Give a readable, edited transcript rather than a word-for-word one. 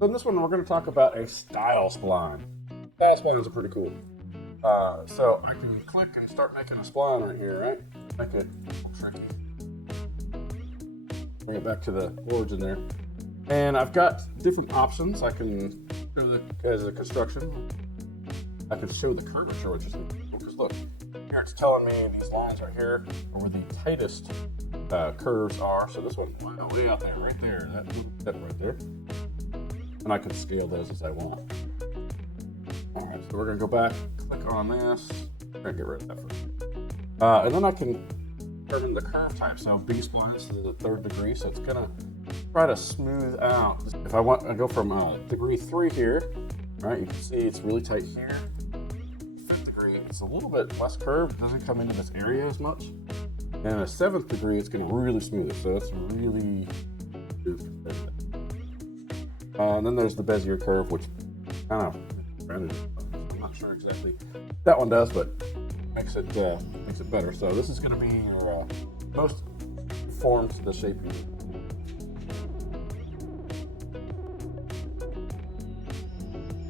So in this one, we're going to talk about a style spline. Style splines are pretty cool. So I can click and start making a spline right here, right? Make it tricky. Bring it back to the origin there. And I've got different options. I can show as a construction. I can show the curvature, which is cool, because look, here it's telling me these lines right here are where the tightest curves are. So this one, way out there, right there, that little step right there. And I can scale those as I want. All right, so we're gonna go back, click on this, and get rid of that first. And then I can determine the curve type. So B-spline, this is the 3rd degree, so it's gonna try to smooth out. If I go from degree 3 here, right, you can see it's really tight here. 5th degree, it's a little bit less curved, it doesn't come into this area as much. And a 7th degree, it's gonna really smooth it, so it's really smooth. And then there's the Bezier curve, which kind of rounded. I'm not sure exactly what that one does, but makes it better. So this is going to be your most conform to the shape you need.